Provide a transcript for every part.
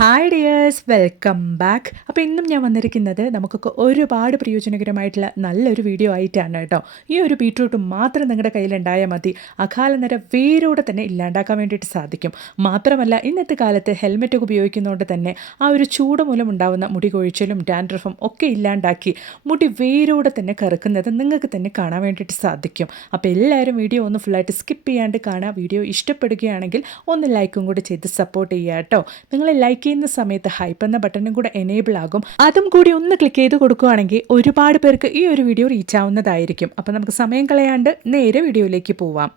Hi dears, welcome back. അപ്പോൾ ഇന്നും ഞാൻ വന്നിരിക്കുന്നത് നമുക്കൊക്കെ ഒരുപാട് പ്രയോജനകരമായിട്ടുള്ള നല്ലൊരു വീഡിയോ ആയിട്ടാണ് കേട്ടോ. ഈ ഒരു ബീട്രൂട്ട് മാത്രം നിങ്ങളുടെ കയ്യിലുണ്ടായാൽ മതി, അകാലനര വേരോടെ തന്നെ ഇല്ലാണ്ടാക്കാൻ വേണ്ടിയിട്ട് സാധിക്കും. മാത്രമല്ല ഇന്നത്തെ കാലത്ത് ഹെൽമെറ്റൊക്കെ ഉപയോഗിക്കുന്നതുകൊണ്ട് തന്നെ ആ ഒരു ചൂട് മൂലം ഉണ്ടാകുന്ന മുടി കൊഴിച്ചിലും ഡാൻഡ്രഫും ഒക്കെ ഇല്ലാണ്ടാക്കി മുടി വേരോടെ തന്നെ കറുക്കുന്നത് നിങ്ങൾക്ക് തന്നെ കാണാൻ വേണ്ടിയിട്ട് സാധിക്കും. അപ്പോൾ എല്ലാവരും വീഡിയോ ഒന്ന് ഫുള്ളായിട്ട് സ്കിപ്പ് ചെയ്യാണ്ട് കാണുക. വീഡിയോ ഇഷ്ടപ്പെടുകയാണെങ്കിൽ ഒന്ന് ലൈക്കും കൂടി ചെയ്ത് സപ്പോർട്ട് ചെയ്യുക കേട്ടോ. നിങ്ങൾ ലൈക്ക് ചെയ്യുന്ന സമയത്ത് ഹൈപ്പ് എന്ന ബട്ടണും കൂടെ എനേബിൾ ആകും. അതും കൂടി ഒന്ന് ക്ലിക്ക് ചെയ്ത് കൊടുക്കുകയാണെങ്കിൽ ഒരുപാട് പേർക്ക് ഈ ഒരു വീഡിയോ റീച്ച് ആവുന്നതായിരിക്കും. അപ്പോൾ നമുക്ക് സമയം കളയാണ്ട് നേരെ വീഡിയോയിലേക്ക് പോവാം.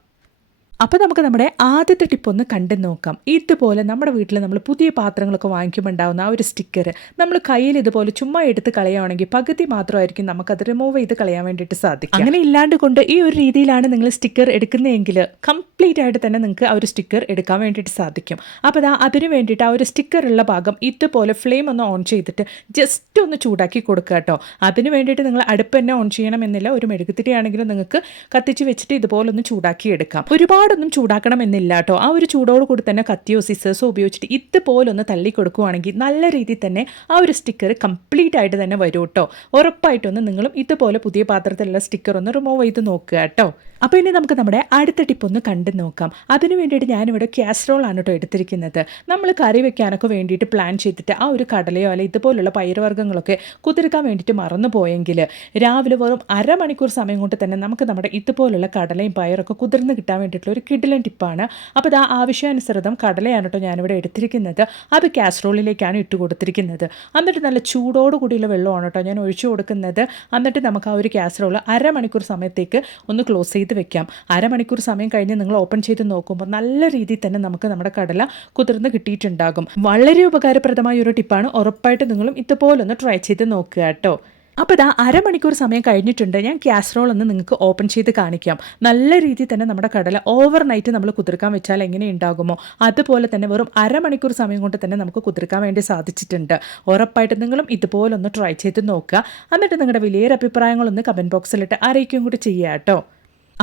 അപ്പോൾ നമുക്ക് നമ്മുടെ ആദ്യത്തെ ടിപ്പ് ഒന്ന് കണ്ടു നോക്കാം. ഇതുപോലെ നമ്മുടെ വീട്ടിൽ നമ്മൾ പുതിയ പാത്രങ്ങളൊക്കെ വാങ്ങിക്കുമ്പോൾ ഉണ്ടാകുന്ന ആ ഒരു സ്റ്റിക്കർ നമ്മൾ കയ്യിൽ ഇതുപോലെ ചുമ്മാ എടുത്ത് കളയുകയാണെങ്കിൽ പകുതി മാത്രമായിരിക്കും നമുക്കത് റിമൂവ് ചെയ്ത് കളയാൻ വേണ്ടിയിട്ട് സാധിക്കും. അങ്ങനെ ഇല്ലാണ്ട് കൊണ്ട് ഈ ഒരു രീതിയിലാണ് നിങ്ങൾ സ്റ്റിക്കർ എടുക്കുന്നതെങ്കിൽ കംപ്ലീറ്റ് ആയിട്ട് തന്നെ നിങ്ങൾക്ക് ആ ഒരു സ്റ്റിക്കർ എടുക്കാൻ വേണ്ടിയിട്ട് സാധിക്കും. അപ്പോൾ അതിന് വേണ്ടിയിട്ട് ആ ഒരു സ്റ്റിക്കറുള്ള ഭാഗം ഇതുപോലെ ഫ്ലെയിം ഒന്ന് ഓൺ ചെയ്തിട്ട് ജസ്റ്റ് ഒന്ന് ചൂടാക്കി കൊടുക്കുക കേട്ടോ. അതിന് വേണ്ടിയിട്ട് നിങ്ങൾ അടുപ്പ് തന്നെ ഓൺ ചെയ്യണമെന്നില്ല. ഒരു മെഴുകുതിരിയാണെങ്കിലും നിങ്ങൾക്ക് കത്തിച്ച് വെച്ചിട്ട് ഇതുപോലെ ഒന്ന് ചൂടാക്കി എടുക്കാം. ഒരുപാടൊന്നും ചൂടാക്കണമെന്നില്ല കേട്ടോ. ആ ഒരു ചൂടോട് കൂടി തന്നെ കത്തിയോ സിസേഴ്സോ ഉപയോഗിച്ചിട്ട് ഇതുപോലെ ഒന്ന് തള്ളി കൊടുക്കുകയാണെങ്കിൽ നല്ല രീതിയിൽ തന്നെ ആ ഒരു സ്റ്റിക്കർ കംപ്ലീറ്റ് ആയിട്ട് തന്നെ വരും കേട്ടോ. ഉറപ്പായിട്ടൊന്ന് നിങ്ങളും ഇതുപോലെ പുതിയ പാത്രത്തിലുള്ള സ്റ്റിക്കർ ഒന്ന് റിമൂവ് ചെയ്ത് നോക്കുക കേട്ടോ. അപ്പോൾ ഇനി നമുക്ക് നമ്മുടെ അടുത്ത ടിപ്പ് ഒന്ന് കണ്ടു നോക്കാം. അതിന് വേണ്ടിയിട്ട് ഞാനിവിടെ കാസറോൾ ആണ് കേട്ടോ എടുത്തിരിക്കുന്നത്. നമ്മൾ കറി വെക്കാനൊക്കെ വേണ്ടിയിട്ട് പ്ലാൻ ചെയ്തിട്ട് ആ ഒരു കടലയോ അല്ലെങ്കിൽ ഇതുപോലുള്ള പയറുവർഗ്ഗങ്ങളൊക്കെ കുതിർക്കാൻ വേണ്ടിയിട്ട് മറന്നു പോയെങ്കിൽ രാവിലെ വെറും അരമണിക്കൂർ സമയം കൊണ്ട് തന്നെ നമുക്ക് നമ്മുടെ ഇതുപോലുള്ള കടലയും പയറൊക്കെ കുതിർന്ന് കിട്ടാൻ വേണ്ടിയിട്ടുള്ള ഒരു കിടിലൻ ടിപ്പാണ്. അപ്പോൾ അത് ആവശ്യാനുസൃതം കടലയാണ് കേട്ടോ ഞാനിവിടെ എടുത്തിരിക്കുന്നത്. അത് കാസറോളിലേക്കാണ് ഇട്ട് കൊടുത്തിരിക്കുന്നത്. എന്നിട്ട് നല്ല ചൂടോട് കൂടിയുള്ള വെള്ളമാണ് കേട്ടോ ഞാൻ ഒഴിച്ചു കൊടുക്കുന്നത്. എന്നിട്ട് നമുക്ക് ആ ഒരു കാസറോൾ അരമണിക്കൂർ സമയത്തേക്ക് ഒന്ന് ക്ലോസ് ചെയ്ത് വെക്കാം. അരമണിക്കൂർ സമയം കഴിഞ്ഞ് നിങ്ങൾ ഓപ്പൺ ചെയ്ത് നോക്കുമ്പോൾ നല്ല രീതിയിൽ തന്നെ നമുക്ക് നമ്മുടെ കടല കുതിർന്ന് കിട്ടിയിട്ടുണ്ടാകും. വളരെ ഉപകാരപ്രദമായ ഒരു ടിപ്പാണ്. ഉറപ്പായിട്ട് നിങ്ങളും ഇതുപോലൊന്ന് ട്രൈ ചെയ്ത് നോക്കുക കേട്ടോ. അപ്പോൾ അരമണിക്കൂർ സമയം കഴിഞ്ഞിട്ടുണ്ട്. ഞാൻ കാസറോൾ ഒന്ന് നിങ്ങൾക്ക് ഓപ്പൺ ചെയ്ത് കാണിക്കാം. നല്ല രീതിയിൽ തന്നെ നമ്മുടെ കടല ഓവർ നൈറ്റ് നമ്മൾ കുതിർക്കാൻ വെച്ചാൽ എങ്ങനെ ഉണ്ടാകുമോ അതുപോലെ തന്നെ വെറും അരമണിക്കൂർ സമയം കൊണ്ട് തന്നെ നമുക്ക് കുതിർക്കാൻ വേണ്ടി സാധിച്ചിട്ടുണ്ട്. ഉറപ്പായിട്ട് നിങ്ങളും ഇതുപോലൊന്ന് ട്രൈ ചെയ്ത് നോക്കുക. എന്നിട്ട് നിങ്ങളുടെ വലിയൊരു അഭിപ്രായങ്ങളൊന്ന് കമൻറ്റ് ബോക്സിലിട്ട് അറിയിക്കുകയും കൂടി ചെയ്യുക കേട്ടോ.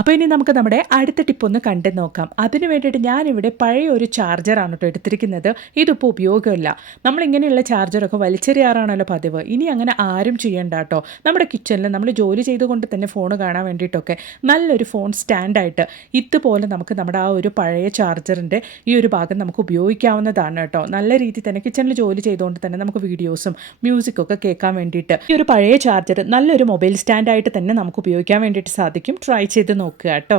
അപ്പോൾ ഇനി നമുക്ക് നമ്മുടെ അടുത്ത ടിപ്പ് ഒന്ന് കണ്ടു നോക്കാം. അതിന് വേണ്ടിയിട്ട് ഞാനിവിടെ പഴയ ഒരു ചാർജറാണ് കേട്ടോ എടുത്തിരിക്കുന്നത്. ഇതിപ്പോൾ ഉപയോഗമില്ല. നമ്മളിങ്ങനെയുള്ള ചാർജറൊക്കെ വലിച്ചെറിയാറാണല്ലോ പതിവ്. ഇനി അങ്ങനെ ആരും ചെയ്യണ്ട കേട്ടോ. നമ്മുടെ കിച്ചണിൽ നമ്മൾ ജോലി ചെയ്തുകൊണ്ട് തന്നെ ഫോൺ കാണാൻ വേണ്ടിയിട്ടൊക്കെ നല്ലൊരു ഫോൺ സ്റ്റാൻഡായിട്ട് ഇതുപോലെ നമുക്ക് നമ്മുടെ ആ ഒരു പഴയ ചാർജറിൻ്റെ ഈ ഒരു ഭാഗം നമുക്ക് ഉപയോഗിക്കാവുന്നതാണ് കേട്ടോ. നല്ല രീതിയിൽ തന്നെ കിച്ചണിൽ ജോലി ചെയ്തുകൊണ്ട് തന്നെ നമുക്ക് വീഡിയോസും മ്യൂസിക്കൊക്കെ കേൾക്കാൻ വേണ്ടിയിട്ട് ഈ ഒരു പഴയ ചാർജർ നല്ലൊരു മൊബൈൽ സ്റ്റാൻഡായിട്ട് തന്നെ നമുക്ക് ഉപയോഗിക്കാൻ വേണ്ടിയിട്ട് സാധിക്കും. ട്രൈ ചെയ്ത് നോക്കുക കേട്ടോ.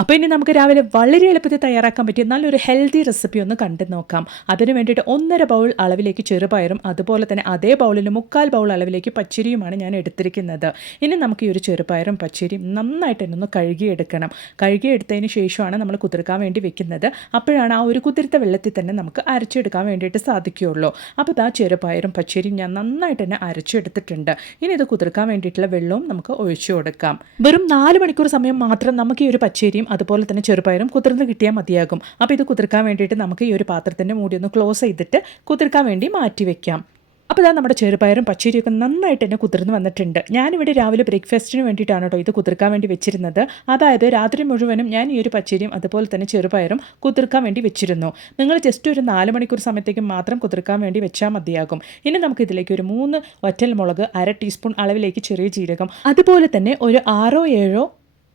അപ്പോൾ ഇനി നമുക്ക് രാവിലെ വളരെ എളുപ്പത്തിൽ തയ്യാറാക്കാൻ പറ്റിയ നല്ലൊരു ഹെൽത്തി റെസിപ്പി ഒന്ന് കണ്ടു നോക്കാം. അതിന് വേണ്ടിയിട്ട് 1.5 ബൗൾ അളവിലേക്ക് ചെറുപയറും അതുപോലെ തന്നെ അതേ ബൗളിൽ 3/4 ബൗൾ അളവിലേക്ക് പച്ചരിയുമാണ് ഞാൻ എടുത്തിരിക്കുന്നത്. ഇനി നമുക്ക് ഈ ഒരു ചെറുപയറും പച്ചരിയും നന്നായിട്ട് തന്നെ ഒന്ന് കഴുകിയെടുക്കണം. കഴുകിയെടുത്തതിന് ശേഷമാണ് നമ്മൾ കുതിർക്കാൻ വേണ്ടി വെക്കുന്നത്. അപ്പോഴാണ് ആ ഒരു കുതിർത്ത വെള്ളത്തിൽ തന്നെ നമുക്ക് അരച്ചെടുക്കാൻ വേണ്ടിയിട്ട് സാധിക്കുകയുള്ളൂ. അപ്പോൾ ചെറുപയറും പച്ചരിയും ഞാൻ നന്നായിട്ട് തന്നെ അരച്ചെടുത്തിട്ടുണ്ട്. ഇനി ഇത് കുതിർക്കാൻ വേണ്ടിയിട്ടുള്ള വെള്ളവും നമുക്ക് ഒഴിച്ചു കൊടുക്കാം. വെറും 4 മണിക്കൂർ സമയം മാത്രം നമുക്ക് ഈ ഒരു പച്ചരിയും അതുപോലെ തന്നെ ചെറുപയറും കുതിർന്ന് കിട്ടിയാൽ മതിയാകും. അപ്പോൾ ഇത് കുതിർക്കാൻ വേണ്ടിയിട്ട് നമുക്ക് ഈ ഒരു പാത്രത്തിൻ്റെ മൂടി ഒന്ന് ക്ലോസ് ചെയ്തിട്ട് കുതിർക്കാൻ വേണ്ടി മാറ്റി വെക്കാം. അപ്പോൾ നമ്മുടെ ചെറുപയറും പച്ചരിയൊക്കെ നന്നായിട്ട് തന്നെ കുതിർന്ന് വന്നിട്ടുണ്ട്. ഞാനിവിടെ രാവിലെ ബ്രേക്ക്ഫാസ്റ്റിന് വേണ്ടിയിട്ടാണ് കേട്ടോ ഇത് കുതിർക്കാൻ വേണ്ടി വെച്ചിരുന്നത്. അതായത് രാത്രി മുഴുവനും ഞാൻ ഈ ഒരു പച്ചരിയും അതുപോലെ തന്നെ ചെറുപയറും കുതിർക്കാൻ വേണ്ടി വെച്ചിരുന്നു. നിങ്ങൾ ജസ്റ്റ് ഒരു 4 മണിക്കൂർ സമയത്തേക്ക് മാത്രം കുതിർക്കാൻ വേണ്ടി വെച്ചാൽ മതിയാകും. ഇനി നമുക്ക് ഇതിലേക്ക് ഒരു 3 വറ്റൽമുളക്, 1/2 ടീസ്പൂൺ അളവിലേക്ക് ചെറിയ ജീരകം, അതുപോലെ തന്നെ ഒരു 6-7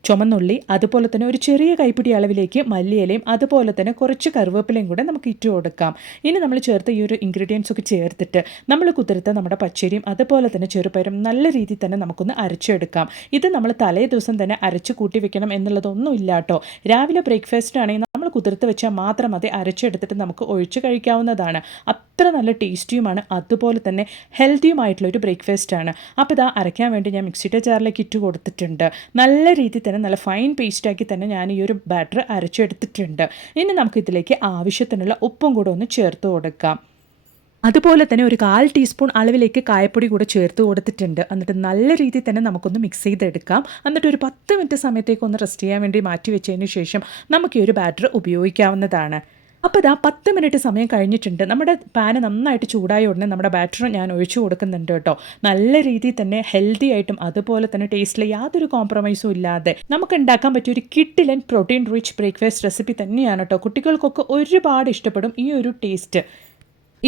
ചുമന്നുള്ളി, അതുപോലെ തന്നെ ഒരു ചെറിയ കൈപ്പിടി അളവിലേക്ക് മല്ലിയിലയും അതുപോലെ തന്നെ കുറച്ച് കറിവേപ്പിലയും കൂടെ നമുക്ക് ഇട്ട് കൊടുക്കാം. ഇനി നമ്മൾ ചേർത്ത ഈ ഒരു ഇൻഗ്രീഡിയൻസ് ഒക്കെ ചേർത്തിട്ട് നമ്മൾ കുതിർത്ത നമ്മുടെ പച്ചരിയും അതുപോലെ തന്നെ ചെറുപയറും നല്ല രീതിയിൽ തന്നെ നമുക്കൊന്ന് അരച്ചെടുക്കാം. ഇത് നമ്മൾ തലേ ദിവസം തന്നെ അരച്ച് കൂട്ടി വെക്കണം എന്നുള്ളതൊന്നും ഇല്ല കേട്ടോ. രാവിലെ ബ്രേക്ക്ഫാസ്റ്റ് ആണെങ്കിൽ നമ്മൾ കുതിർത്ത് വെച്ചാൽ മാത്രം അത് അരച്ചെടുത്തിട്ട് നമുക്ക് ഒഴിച്ച് കഴിക്കാവുന്നതാണ്. അത്ര നല്ല ടേസ്റ്റിയുമാണ് അതുപോലെ തന്നെ ഹെൽത്തിയുമായിട്ടുള്ള ഒരു ബ്രേക്ക്ഫാസ്റ്റ് ആണ്. അപ്പോൾ അരയ്ക്കാൻ വേണ്ടി ഞാൻ മിക്സിയുടെ ജാറിലേക്ക് ഇട്ട് കൊടുത്തിട്ടുണ്ട്. നല്ല രീതിയിൽ തന്നെ നല്ല ഫൈൻ പേസ്റ്റാക്കി തന്നെ ഞാൻ ഈ ഒരു ബാറ്റർ അരച്ചെടുത്തിട്ടുണ്ട്. ഇനി നമുക്ക് ഇതിലേക്ക് ആവശ്യത്തിനുള്ള ഉപ്പും കൂടെ ഒന്ന് ചേർത്ത് കൊടുക്കാം. അതുപോലെ തന്നെ ഒരു 1/4 ടീസ്പൂൺ അളവിലേക്ക് കായപ്പൊടി കൂടെ ചേർത്ത് കൊടുത്തിട്ടുണ്ട്. എന്നിട്ട് നല്ല രീതിയിൽ തന്നെ നമുക്കൊന്ന് മിക്സ് ചെയ്തെടുക്കാം. എന്നിട്ട് ഒരു 10 മിനിറ്റ് സമയത്തേക്ക് ഒന്ന് റെസ്റ്റ് ചെയ്യാൻ വേണ്ടി മാറ്റി വെച്ചതിന് ശേഷം നമുക്ക് ഈ ഒരു ബാറ്റർ ഉപയോഗിക്കാവുന്നതാണ്. അപ്പോൾ 10 മിനിറ്റ് സമയം കഴിഞ്ഞിട്ടുണ്ട്. നമ്മുടെ പാന് നന്നായിട്ട് ചൂടായ ഉടനെ നമ്മുടെ ബാറ്റർ ഞാൻ ഒഴിച്ചു കൊടുക്കുന്നുണ്ട് കേട്ടോ. നല്ല രീതിയിൽ തന്നെ ഹെൽത്തി ആയിട്ടും അതുപോലെ തന്നെ ടേസ്റ്റിൽ യാതൊരു കോംപ്രമൈസും ഇല്ലാതെ നമുക്ക് ഉണ്ടാക്കാൻ പറ്റിയ ഒരു കിഡിലൻ പ്രോട്ടീൻ റിച്ച് ബ്രേക്ക്ഫാസ്റ്റ് റെസിപ്പി തന്നെയാണ് കേട്ടോ. കുട്ടികൾക്കൊക്കെ ഒരുപാട് ഇഷ്ടപ്പെടും ഈ ഒരു ടേസ്റ്റ്.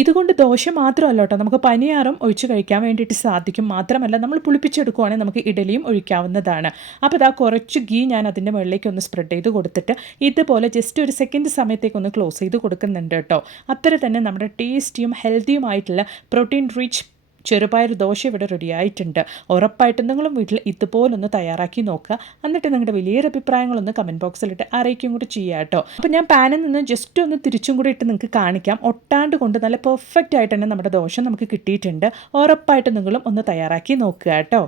ഇതുകൊണ്ട് ദോശ മാത്രമല്ല കേട്ടോ, നമുക്ക് പനിയാറും ഒഴിച്ച് കഴിക്കാൻ വേണ്ടിയിട്ട് സാധിക്കും. മാത്രമല്ല നമ്മൾ പുളിപ്പിച്ചെടുക്കുവാണെങ്കിൽ നമുക്ക് ഇഡലിയും ഒഴിക്കാവുന്നതാണ്. അപ്പോൾ ഇതാ കുറച്ച് ഗീ ഞാൻ അതിൻ്റെ മുകളിലേക്ക് ഒന്ന് സ്പ്രെഡ് ചെയ്ത് കൊടുത്തിട്ട് ഇതുപോലെ ജസ്റ്റ് ഒരു സെക്കൻഡ് സമയത്തേക്ക് ഒന്ന് ക്ലോസ് ചെയ്ത് കൊടുക്കുന്നുണ്ട് കേട്ടോ. അത്ര തന്നെ നമ്മുടെ ടേസ്റ്റിയും ഹെൽത്തിയുമായിട്ടുള്ള പ്രോട്ടീൻ റിച്ച് ചെറുപയർ ദോശ ഇവിടെ റെഡി ആയിട്ടുണ്ട്. ഉറപ്പായിട്ടും നിങ്ങളും വീട്ടിൽ ഇതുപോലൊന്ന് തയ്യാറാക്കി നോക്കുക. എന്നിട്ട് നിങ്ങളുടെ വലിയൊരു അഭിപ്രായങ്ങളൊന്ന് കമൻറ്റ് ബോക്സിലിട്ട് അറിയിക്കും കൂടി ചെയ്യുക കേട്ടോ. അപ്പോൾ ഞാൻ പാനിൽ നിന്ന് ജസ്റ്റ് ഒന്ന് തിരിച്ചും കൂടി ഇട്ട് നിങ്ങൾക്ക് കാണിക്കാം. ഒട്ടാണ്ട് കൊണ്ട് നല്ല പെർഫെക്റ്റ് ആയിട്ട് തന്നെ നമ്മുടെ ദോശ നമുക്ക് കിട്ടിയിട്ടുണ്ട്. ഉറപ്പായിട്ടും നിങ്ങളും ഒന്ന് തയ്യാറാക്കി നോക്കുക കേട്ടോ.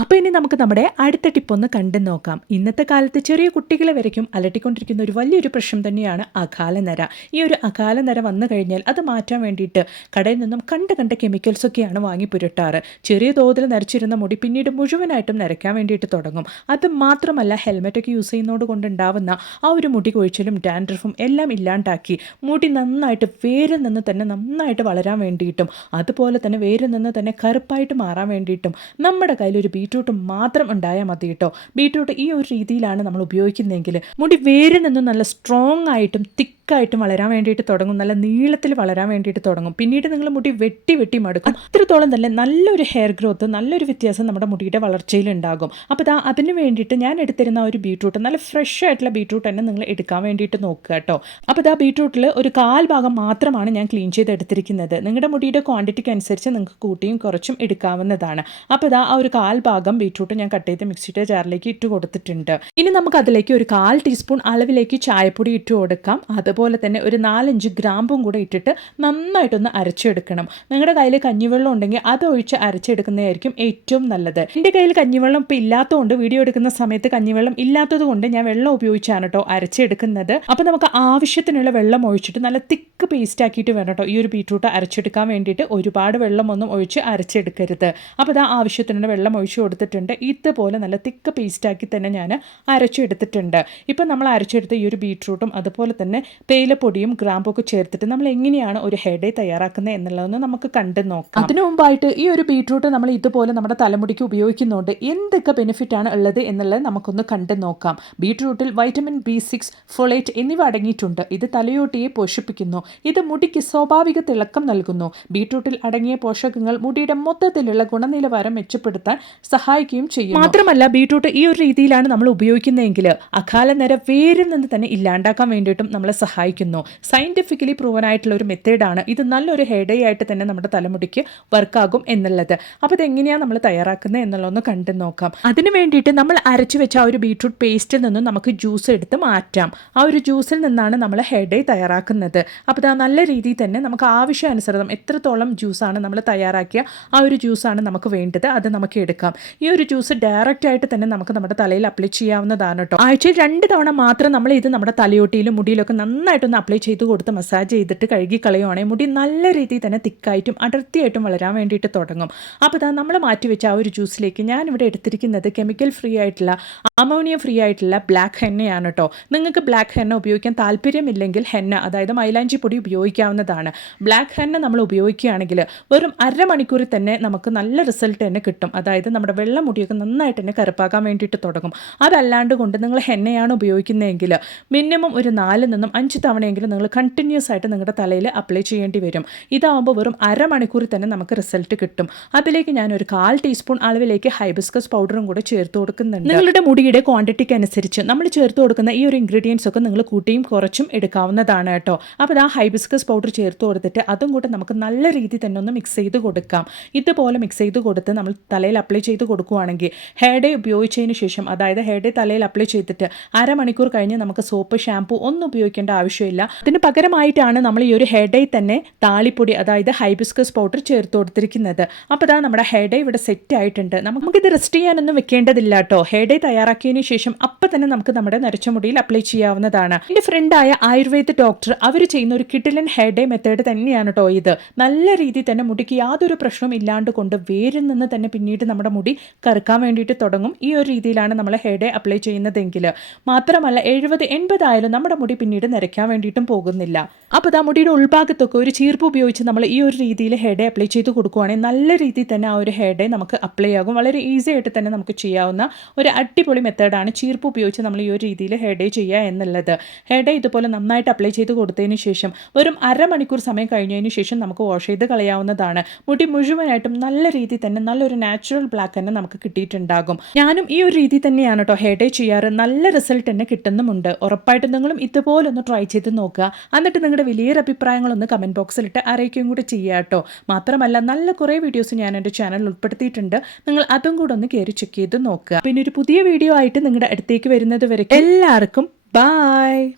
അപ്പോൾ ഇനി നമുക്ക് നമ്മുടെ അടുത്ത ടിപ്പൊന്ന് കണ്ടു നോക്കാം. ഇന്നത്തെ കാലത്ത് ചെറിയ കുട്ടികളെ വരയ്ക്കും അലട്ടിക്കൊണ്ടിരിക്കുന്ന ഒരു വലിയൊരു പ്രശ്നം തന്നെയാണ് അകാലനര. ഈ ഒരു അകാലനര വന്നു കഴിഞ്ഞാൽ അത് മാറ്റാൻ വേണ്ടിയിട്ട് കടയിൽ നിന്നും കണ്ട കെമിക്കൽസൊക്കെയാണ് വാങ്ങി പുരട്ടാറ്. ചെറിയ തോതിൽ നരച്ചിരുന്ന മുടി പിന്നീട് മുഴുവനായിട്ടും നരയ്ക്കാൻ വേണ്ടിയിട്ട് തുടങ്ങും. അത് മാത്രമല്ല ഹെൽമെറ്റൊക്കെ യൂസ് ചെയ്യുന്നതോട് കൊണ്ടുണ്ടാവുന്ന ആ ഒരു മുടി കൊഴിച്ചിലും ഡാൻഡ്രഫും എല്ലാം ഇല്ലാണ്ടാക്കി മുടി നന്നായിട്ട് വേരിൽ നിന്ന് തന്നെ നന്നായിട്ട് വളരാൻ വേണ്ടിയിട്ടും അതുപോലെ തന്നെ വേരിൽ നിന്ന് തന്നെ കറുപ്പായിട്ട് മാറാൻ വേണ്ടിയിട്ടും നമ്മുടെ കയ്യിലൊരു ബീട്രൂട്ട് മാത്രം ഉണ്ടായാൽ മതി കേട്ടോ. ബീട്രൂട്ട് ഈ ഒരു രീതിയിലാണ് നമ്മൾ ഉപയോഗിക്കുന്നതെങ്കിൽ മുടി വേരിൽ നിന്നും നല്ല സ്ട്രോങ് ആയിട്ടും തിക്കായിട്ടും വളരാൻ വേണ്ടിയിട്ട് തുടങ്ങും. നല്ല നീളത്തിൽ വളരാൻ വേണ്ടിയിട്ട് തുടങ്ങും. പിന്നീട് നിങ്ങൾ മുടി വെട്ടി മടുക്കും. അത്രത്തോളം തന്നെ നല്ലൊരു ഹെയർ ഗ്രോത്ത്, നല്ലൊരു വ്യത്യാസം നമ്മുടെ മുടിയുടെ വളർച്ചയിൽ ഉണ്ടാകും. അപ്പോൾ അതിന് വേണ്ടിയിട്ട് ഞാൻ എടുത്തിരുന്ന ഒരു ബീട്രൂട്ട് നല്ല ഫ്രഷ് ആയിട്ടുള്ള ബീട്രൂട്ട് തന്നെ നിങ്ങൾ എടുക്കാൻ വേണ്ടിയിട്ട് നോക്കുക കേട്ടോ. അപ്പോൾ ബീട്രൂട്ടിൽ ഒരു 1/4 ഭാഗം മാത്രമാണ് ഞാൻ ക്ലീൻ ചെയ്തെടുത്തിരിക്കുന്നത്. നിങ്ങളുടെ മുടിയുടെ ക്വാണ്ടിറ്റിക്ക് അനുസരിച്ച് നിങ്ങൾക്ക് കൂട്ടിയും കുറച്ചും എടുക്കാവുന്നതാണ്. അപ്പോൾ ആ ഒരു 1/4 ഭാഗം ബീട്രൂട്ട് ഞാൻ കട്ട് ചെയ്ത് മിക്സിയുടെ ജാറിലേക്ക് ഇട്ട് കൊടുത്തിട്ടുണ്ട്. ഇനി നമുക്ക് അതിലേക്ക് ഒരു 1/4 ടീസ്പൂൺ അളവിലേക്ക് ചായപ്പൊടി ഇട്ട് കൊടുക്കാം. അതുപോലെ തന്നെ ഒരു 4-5 ഗ്രാമ്പും കൂടെ ഇട്ടിട്ട് നന്നായിട്ടൊന്ന് അരച്ചെടുക്കണം. നിങ്ങളുടെ കയ്യിൽ കഞ്ഞിവെള്ളം ഉണ്ടെങ്കിൽ അത് ഒഴിച്ച് അരച്ചെടുക്കുന്നതായിരിക്കും ഏറ്റവും നല്ലത്. എൻ്റെ കയ്യിൽ കഞ്ഞിവെള്ളം ഇപ്പോൾ ഇല്ലാത്തതുകൊണ്ട് വീഡിയോ എടുക്കുന്ന സമയത്ത് കഞ്ഞിവെള്ളം ഇല്ലാത്തത് കൊണ്ട് ഞാൻ വെള്ളം ഉപയോഗിച്ചാണ് കേട്ടോ അരച്ചെടുക്കുന്നത്. അപ്പോൾ നമുക്ക് ആവശ്യത്തിനുള്ള വെള്ളം ഒഴിച്ചിട്ട് നല്ല തിക്ക് പേസ്റ്റ് ആക്കിയിട്ട് വേണം കേട്ടോ ഈ ഒരു ബീട്രൂട്ട് അരച്ചെടുക്കാൻ വേണ്ടിയിട്ട്. ഒരുപാട് വെള്ളമൊന്നും ഒഴിച്ച് അരച്ചെടുക്കരുത്. അപ്പോൾ ആവശ്യത്തിനുള്ള വെള്ളം ഒഴിച്ച് കൊടുത്തിട്ടുണ്ട്. ഇതുപോലെ നല്ല തിക്ക് പേസ്റ്റാക്കി തന്നെ ഞാൻ അരച്ചെടുത്തിട്ടുണ്ട്. ഇപ്പം നമ്മൾ അരച്ചെടുത്ത ഈ ഒരു ബീട്രൂട്ടും അതുപോലെ തന്നെ തേയിലപ്പൊടിയും ഗ്രാമ്പൊക്കെ ചേർത്തിട്ട് നമ്മൾ എങ്ങനെയാണ് ഒരു ഹെഡ് തയ്യാറാക്കുന്നത് എന്നുള്ളതൊന്ന് നമുക്ക് കണ്ടു നോക്കാം. അതിനു മുമ്പായിട്ട് ഈ ഒരു ബീട്രൂട്ട് നമ്മൾ ഇതുപോലെ നമ്മുടെ തലമുടിക്ക് ഉപയോഗിക്കുന്നുണ്ട് എന്തൊക്കെ ബെനിഫിറ്റാണ് ഉള്ളത് എന്നുള്ളത് നമുക്കൊന്ന് കണ്ടു നോക്കാം. ബീട്രൂട്ടിൽ വൈറ്റമിൻ B6, ഫോളേറ്റ് എന്നിവ അടങ്ങിയിട്ടുണ്ട്. ഇത് തലയോട്ടിയെ പോഷിപ്പിക്കുന്നു. ഇത് മുടിക്ക് സ്വാഭാവിക തിളക്കം നൽകുന്നു. ബീട്രൂട്ടിൽ അടങ്ങിയ പോഷകങ്ങൾ മുടിയുടെ മൊത്തത്തിലുള്ള ഗുണനിലവാരം മെച്ചപ്പെടുത്താൻ സഹായിക്കുകയും ചെയ്യും. മാത്രമല്ല ബീട്രൂട്ട് ഈ ഒരു രീതിയിലാണ് നമ്മൾ ഉപയോഗിക്കുന്നതെങ്കിൽ അകാലനര വേരിൽ നിന്ന് തന്നെ ഇല്ലാണ്ടാക്കാൻ വേണ്ടിയിട്ടും നമ്മളെ സഹായിക്കുന്നു. സയന്റിഫിക്കലി പ്രൂവൻ ആയിട്ടുള്ള ഒരു മെത്തേഡാണ് ഇത്. നല്ലൊരു ഹെയർ ഡേ ആയിട്ട് തന്നെ നമ്മുടെ തലമുടിക്ക് വർക്കാകും എന്നുള്ളത്. അപ്പോൾ ഇതെങ്ങനെയാണ് നമ്മൾ തയ്യാറാക്കുന്നത് എന്നുള്ളതൊന്ന് കണ്ടു നോക്കാം. അതിന് വേണ്ടിയിട്ട് നമ്മൾ അരച്ചു വെച്ച ആ ഒരു ബീട്രൂട്ട് പേസ്റ്റിൽ നിന്നും നമുക്ക് ജ്യൂസ് എടുത്ത് മാറ്റാം. ആ ഒരു ജ്യൂസിൽ നിന്നാണ് നമ്മൾ ഹെയർ ഡേ തയ്യാറാക്കുന്നത്. അപ്പോൾ നല്ല രീതിയിൽ തന്നെ നമുക്ക് ആവശ്യാനുസൃതം എത്രത്തോളം ജ്യൂസാണ് നമ്മൾ തയ്യാറാക്കിയ ആ ഒരു ജ്യൂസാണ് നമുക്ക് വേണ്ടത് അത് നമുക്ക് എടുക്കാം. ഈ ഒരു ജ്യൂസ് ഡയറക്റ്റ് ആയിട്ട് തന്നെ നമുക്ക് നമ്മുടെ തലയിൽ അപ്ലൈ ചെയ്യാവുന്നതാണ് കേട്ടോ. ആഴ്ചയിൽ 2 തവണ മാത്രം നമ്മൾ ഇത് നമ്മുടെ തലയോട്ടിയിലും മുടിയിലൊക്കെ നന്നായിട്ടൊന്ന് അപ്ലൈ ചെയ്ത് കൊടുത്ത് മസാജ് ചെയ്തിട്ട് കഴുകി കളയുവാണെങ്കിൽ മുടി നല്ല രീതിയിൽ തന്നെ തിക്കായിട്ടും അടർത്തിയായിട്ടും വളരാൻ വേണ്ടിയിട്ട് തുടങ്ങും. അപ്പോൾ നമ്മൾ മാറ്റി വെച്ച ആ ഒരു ജ്യൂസിലേക്ക് ഞാനിവിടെ എടുത്തിരിക്കുന്നത് കെമിക്കൽ ഫ്രീ ആയിട്ടുള്ള അമോണിയ ഫ്രീ ആയിട്ടുള്ള ബ്ലാക്ക് ഹെന്നയാണ് കേട്ടോ. നിങ്ങൾക്ക് ബ്ലാക്ക് ഹെന്ന ഉപയോഗിക്കാൻ താല്പര്യമില്ലെങ്കിൽ ഹെന്ന അതായത് മൈലാഞ്ചി പൊടി ഉപയോഗിക്കാവുന്നതാണ്. ബ്ലാക്ക് ഹെന്ന നമ്മൾ ഉപയോഗിക്കുകയാണെങ്കിൽ വെറും അരമണിക്കൂറിൽ തന്നെ നമുക്ക് നല്ല റിസൾട്ട് തന്നെ കിട്ടും. അതായത് നമ്മുടെ വെള്ള മുടിയൊക്കെ നന്നായിട്ട് തന്നെ കറുപ്പാക്കാൻ വേണ്ടിയിട്ട് തുടങ്ങും. അതല്ലാണ്ട് കൊണ്ട് നിങ്ങൾ ഹെന്നയാണ് ഉപയോഗിക്കുന്നതെങ്കിൽ മിനിമം ഒരു 4 നിന്നും 5 തവണയെങ്കിലും നിങ്ങൾ കണ്ടിന്യൂസ് ആയിട്ട് നിങ്ങളുടെ തലയിൽ അപ്ലൈ ചെയ്യേണ്ടി വരും. ഇതാവുമ്പോൾ വെറും അരമണിക്കൂറിൽ തന്നെ നമുക്ക് റിസൾട്ട് കിട്ടും. അതിലേക്ക് ഞാൻ ഒരു 1/4 ടീസ്പൂൺ അളവിലേക്ക് ഹൈബിസ്കസ് പൗഡറും കൂടെ ചേർത്ത് കൊടുക്കുന്നുണ്ട്. നിങ്ങളുടെ മുടിയുടെ ക്വാണ്ടിറ്റിക്ക് അനുസരിച്ച് നമ്മൾ ചേർത്ത് കൊടുക്കുന്ന ഈ ഒരു ഇൻഗ്രീഡിയൻസ് ഒക്കെ നിങ്ങൾ കൂട്ടിയും കുറച്ചും എടുക്കാവുന്നതാണ് കേട്ടോ. അപ്പോൾ ആ ഹൈബിസ്കസ് പൗഡർ ചേർത്ത് കൊടുത്തിട്ട് അതും കൂടെ നമുക്ക് നല്ല രീതിയിൽ തന്നെ ഒന്ന് മിക്സ് ചെയ്ത് കൊടുക്കാം. ഇതുപോലെ മിക്സ് ചെയ്ത് കൊടുത്ത് നമ്മൾ തലയിൽ അപ്ലൈ ചെയ്ത് കൊടുക്കുകയാണെങ്കിൽ ഹെയർ ഡേ ഉപയോഗിച്ചതിന് ശേഷം അതായത് ഹെയർ ഡേ തലയിൽ അപ്ലൈ ചെയ്തിട്ട് അരമണിക്കൂർ കഴിഞ്ഞ് നമുക്ക് സോപ്പ് ഷാമ്പൂ ഒന്നും ഉപയോഗിക്കേണ്ട ആവശ്യമില്ല. അതിന് പകരമായിട്ടാണ് നമ്മൾ ഈ ഒരു ഹെയർ ഡേ തന്നെ താളിപ്പൊടി അതായത് ഹൈബിസ്കസ് പൗഡർ ചേർത്ത് കൊടുത്തിരിക്കുന്നത്. അപ്പോൾ നമ്മുടെ ഹെയർ ഡേ ഇവിടെ സെറ്റ് ആയിട്ടുണ്ട്. നമുക്കിത് റെസ്റ്റ് ചെയ്യാനൊന്നും വെക്കേണ്ടതില്ല കേട്ടോ. ഹെയർ ഡേ തയ്യാറാക്കിയതിന് ശേഷം അപ്പം തന്നെ നമുക്ക് നമ്മുടെ നരച്ച മുടിയിൽ അപ്ലൈ ചെയ്യാവുന്നതാണ്. എൻ്റെ ഫ്രണ്ടായ ആയുർവേദ ഡോക്ടർ അവർ ചെയ്യുന്ന ഒരു കിഡിലൻ ഹെയർ ഡേ മെത്തേഡ് തന്നെയാണ് കേട്ടോ ഇത്. നല്ല രീതിയിൽ തന്നെ മുടിക്ക് യാതൊരു പ്രശ്നവും ഇല്ലാണ്ട് കൊണ്ട് വേരിൽ നിന്ന് തന്നെ പിന്നീട് നമ്മുടെ മുടി മുടി കറുക്കാൻ വേണ്ടിയിട്ട് തുടങ്ങും ഈ ഒരു രീതിയിലാണ് നമ്മൾ ഹെയർ ഡേ അപ്ലൈ ചെയ്യുന്നതെങ്കിൽ. മാത്രമല്ല 70-80 ആയാലും നമ്മുടെ മുടി പിന്നീട് നരയ്ക്കാൻ വേണ്ടിയിട്ടും പോകുന്നില്ല. അപ്പോൾ ആ മുടിയുടെ ഉൾഭാഗത്തൊക്കെ ഒരു ചീർപ്പ് ഉപയോഗിച്ച് നമ്മൾ ഈ ഒരു രീതിയിൽ ഹെയർ ഡേ അപ്ലൈ ചെയ്ത് കൊടുക്കുകയാണെങ്കിൽ നല്ല രീതിയിൽ തന്നെ ആ ഒരു ഹെയർ ഡേ നമുക്ക് അപ്ലൈ ആകും. വളരെ ഈസി ആയിട്ട് തന്നെ നമുക്ക് ചെയ്യാവുന്ന ഒരു അടിപൊളി മെത്തേഡാണ് ചീർപ്പ് ഉപയോഗിച്ച് നമ്മൾ ഈ ഒരു രീതിയിൽ ഹെയർ ഡേ ചെയ്യുക എന്നുള്ളത്. ഹെയർ ഡേ ഇതുപോലെ നന്നായിട്ട് അപ്ലൈ ചെയ്ത് കൊടുത്തതിന് ശേഷം വെറും അരമണിക്കൂർ സമയം കഴിഞ്ഞതിന് ശേഷം നമുക്ക് വാഷ് ചെയ്ത് കളയാവുന്നതാണ്. മുടി മുഴുവനായിട്ടും നല്ല രീതിയിൽ തന്നെ നല്ലൊരു നാച്ചുറൽ ബ്ലാക്ക് തന്നെ നമുക്ക് കിട്ടിയിട്ടുണ്ടാകും. ഞാനും ഈ ഒരു രീതി തന്നെയാണ് കേട്ടോ ഹെയർ ഡേ ചെയ്യാറ്. നല്ല റിസൾട്ട് തന്നെ കിട്ടുന്നുമുണ്ട്. ഉറപ്പായിട്ടും നിങ്ങളും ഇതുപോലെ ഒന്ന് ട്രൈ ചെയ്ത് നോക്കുക. എന്നിട്ട് നിങ്ങളുടെ വലിയൊരു അഭിപ്രായങ്ങളൊന്ന് കമൻറ്റ് ബോക്സിലിട്ട് അറിയിക്കുകയും കൂടി ചെയ്യുക കേട്ടോ. മാത്രമല്ല നല്ല കുറേ വീഡിയോസ് ഞാൻ എൻ്റെ ചാനലിൽ ഉൾപ്പെടുത്തിയിട്ടുണ്ട്. നിങ്ങൾ അതും കൂടെ ഒന്ന് കയറി ചെക്ക് ചെയ്ത് നോക്കുക. പിന്നെ ഒരു പുതിയ വീഡിയോ ആയിട്ട് നിങ്ങളുടെ അടുത്തേക്ക് വരുന്നത് വരെ എല്ലാവർക്കും ബൈ.